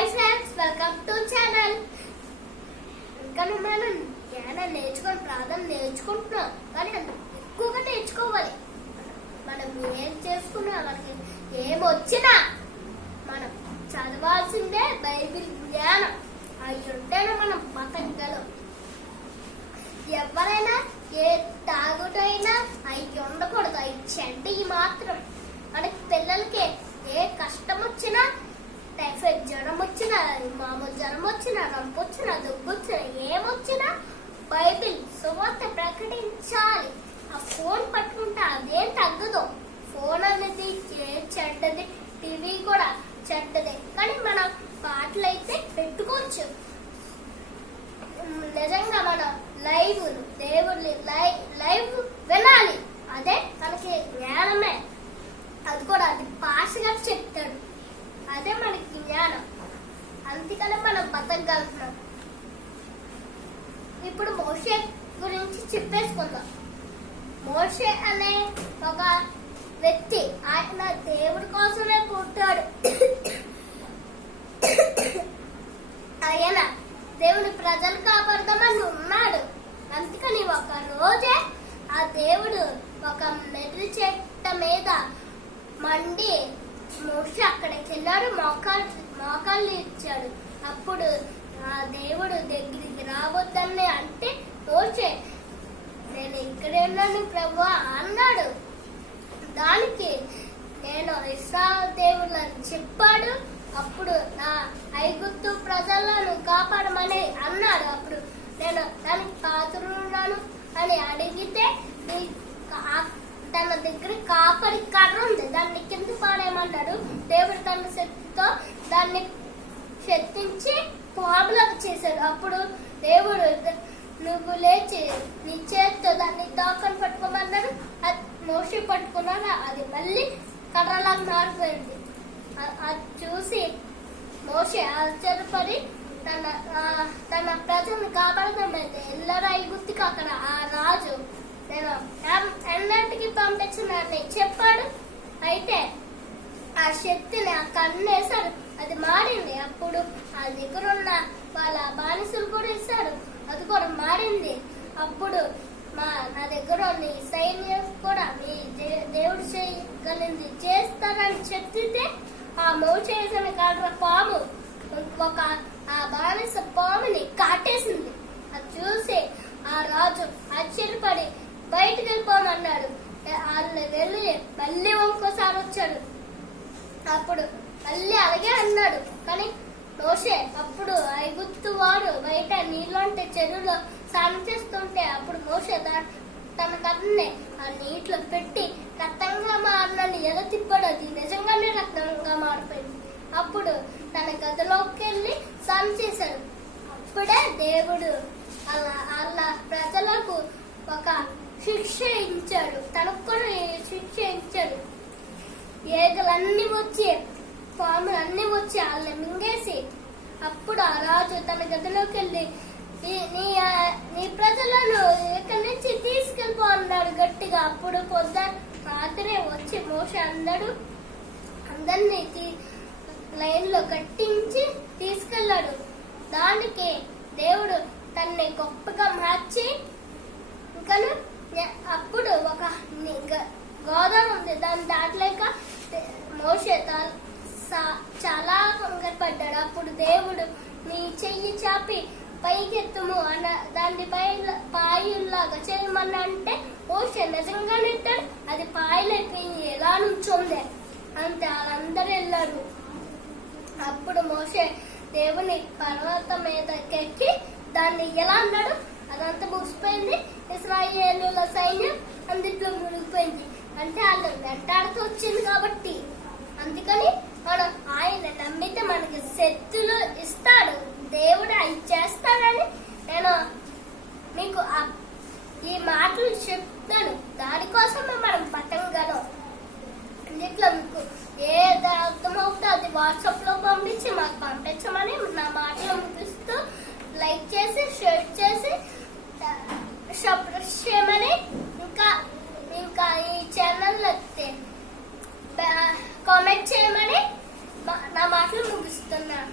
Hi friends, welcome to channel. ఇంకా మనం జ్ఞానం నేర్చుకొని ప్రార్థన నేర్చుకుంటున్నాం, కానీ ఎక్కువగా నేర్చుకోవాలి. మనం ఏం చేసుకున్నా, మనకి ఏమొచ్చినా మనం చదవాల్సిందే బైబిల్ జ్ఞానం. అవి ఉంటేనే మనం బతకగలం. ఎవరైనా ఏ తాగుటైనా అవి ఉండకూడదు, అవి చెడ్డవి మాత్రం. మనకి పిల్లలకి ఏ కష్టం వచ్చినా, టైఫాయిడ్ జ్వరం వచ్చినా, మామూలు జ్వరం వచ్చినా, రంపు వచ్చినా, దగ్గు వచ్చినా, ఏమొచ్చినా బైబిల్ సువార్త ప్రకటించాలి. ఆ ఫోన్ పట్టుకుంటే అదేం తగ్గదు. ఫోన్ అనేది చెడ్డది, టీవీ కూడా చెడ్డదే. కానీ మనం పాటలు అయితే పెట్టుకోవచ్చు. నిజంగా మనం దేవుడి లైవ్ వినాలి. అదే మనకి జ్ఞానమే. అది కూడా అది పాస్గా చెప్తాడు. అదే మనకి జ్ఞానం. అందుకనే మనం బతకగలుగుతున్నాం. ఇప్పుడు మోషే గురించి చెప్పేసుకుందాం. మోషే అనే ఒక వ్యక్తి, ఆయన దేవుడి కోసమే పుట్టాడు. ఆయన దేవుడి ప్రజలు కాపాడదామని ఉన్నాడు. అందుకని ఒక రోజే ఆ దేవుడు ఒక మెర్రి చెట్టు మీద మండి మోషే అక్కడికి వెళ్ళాడు, మోకాళ్ళు ఇచ్చాడు. అప్పుడు ఆ దేవుడు దగ్గరికి రావద్దని అంటే మోషే నేను ఇక్కడే ఉన్నాను ప్రభు అన్నాడు. దానికి నేను ఇశ్రాయేలు దేవుడు అని చెప్పాడు. అప్పుడు నా ఐగుప్తు ప్రజలను కాపాడమని అన్నాడు. అప్పుడు నేను దానికి పాత్రున్నాను అని అడిగితే తన దగ్గర కాపరి కర్ర ఉంది, దాన్ని కింద పాడేయమన్నాడు. దేవుడు తన శక్తితో దాన్ని శక్తించి పాములకు చేశాడు. అప్పుడు దేవుడు నువ్వు లేచి నీ చేతితో దాన్ని తోకను పట్టుకోమన్నాడు. అది మోషే పట్టుకున్నాడు. అది మళ్ళీ కర్రలాగా మారిపోయింది. అది చూసి మోషే ఆశ్చర్యపడి తన ప్రజలను కాపాడతామైతే ఎల్లరూ ఐగుప్తుకి అక్కడ ఆ రాజు నేను ఎన్నటికి పంపించినని చెప్పాడు. అయితే ఆ శక్తిని ఆ కన్ను వేశాడు, అది మారింది. అప్పుడు ఆ దగ్గర ఉన్న వాళ్ళ బానిసలు కూడా ఇస్తాడు, అది కూడా మారింది. అప్పుడు నా దగ్గర నీ సైన్యం కూడా మీ దేవుడు చేయగలిగింది చేస్తారని చెప్తే ఆ మోషే వేసిన కర్ర పాము ఆ బానిస పాముని కాటేసింది. అది చూసి ఆ రాజు ఆశ్చర్యపడి బయటకు వెళ్ళిపోమన్నాడు. వాళ్ళు వెళ్ళి మళ్ళీ ఇంకోసారి వచ్చాడు. అప్పుడు మళ్ళీ అలాగే అన్నాడు. కానీ మోషే అప్పుడు ఐగుప్తు వాడు బయట నీళ్ళంటే చెరువులో స్నానం చేస్తుంటే అప్పుడు మోషే తన కన్నుని ఆ నీటిలో పెట్టి రక్తంగా మారినని ఎలా తిప్పాడు. అది నిజంగానే రక్తంగా మారిపోయింది. అప్పుడు తన గదిలోకి వెళ్ళి స్నానం చేశాడు. అప్పుడే దేవుడు అలా ప్రజలకు ఒక శిక్ష ఇచ్చాడు. తనకు కూడా శిక్ష ఇచ్చాడు. ఏగలన్నీ వచ్చి పాములు అన్ని వచ్చి వాళ్ళని మింగేసి అప్పుడు ఆ రాజు తన గదిలోకి వెళ్ళి నీ ప్రజలను ఇక్కడి నుంచి తీసుకెళ్ళిపో అన్నాడు గట్టిగా. అప్పుడు రాత్రే వచ్చి మోషే అందరినీ లైన్ లో కట్టించి తీసుకెళ్లాడు. దానికి దేవుడు తన్ని గొప్పగా మార్చి ఇంకను అప్పుడు ఒక గోదాం ఉంది, దాని దాంట్లోక మోషే చాలా కంగారుపడ్డాడు. అప్పుడు దేవుడు నీ చెయ్యి చాపి పైకెత్తుము అన్న దాన్ని పాయుల్లాగా చేయమన్నా అంటే మోషే నిజంగానే అది పాయలైపోయి ఎలా నుంచుంది అంతే. వాళ్ళందరూ వెళ్ళారు. అప్పుడు మోషే దేవుని పర్వతం మీదకెక్కి దాన్ని ఎలా అన్నాడు, అదంతా ముగిసిపోయింది. ఇశ్రాయేలుల సైన్యం అందుట్లో మునిగిపోయింది. అంటే వాళ్ళు వెంటాడుతూ వచ్చింది కాబట్టి. అందుకని మనం ఆయన నమ్మితే మనకి శక్తులు ఇస్తాడు. దేవుడు అవి చేస్తాడని నేను మీకు ఈ మాటలు చెప్తాను. దానికోసమే మనం బతకగలం. అన్నిట్లో మీకు ఏది అర్థమవుతుందో అది వాట్సాప్ లో పంపించి మాకు పంపించమని నా మాటలు ముగిస్తూ లైక్ చేసి షేర్ చేసి సబ్స్క్రైబ్ చేయమని ఇంకా ఈ ఛానల్ కామెంట్ చేయమని నా మాటలు ముగిస్తున్నాను.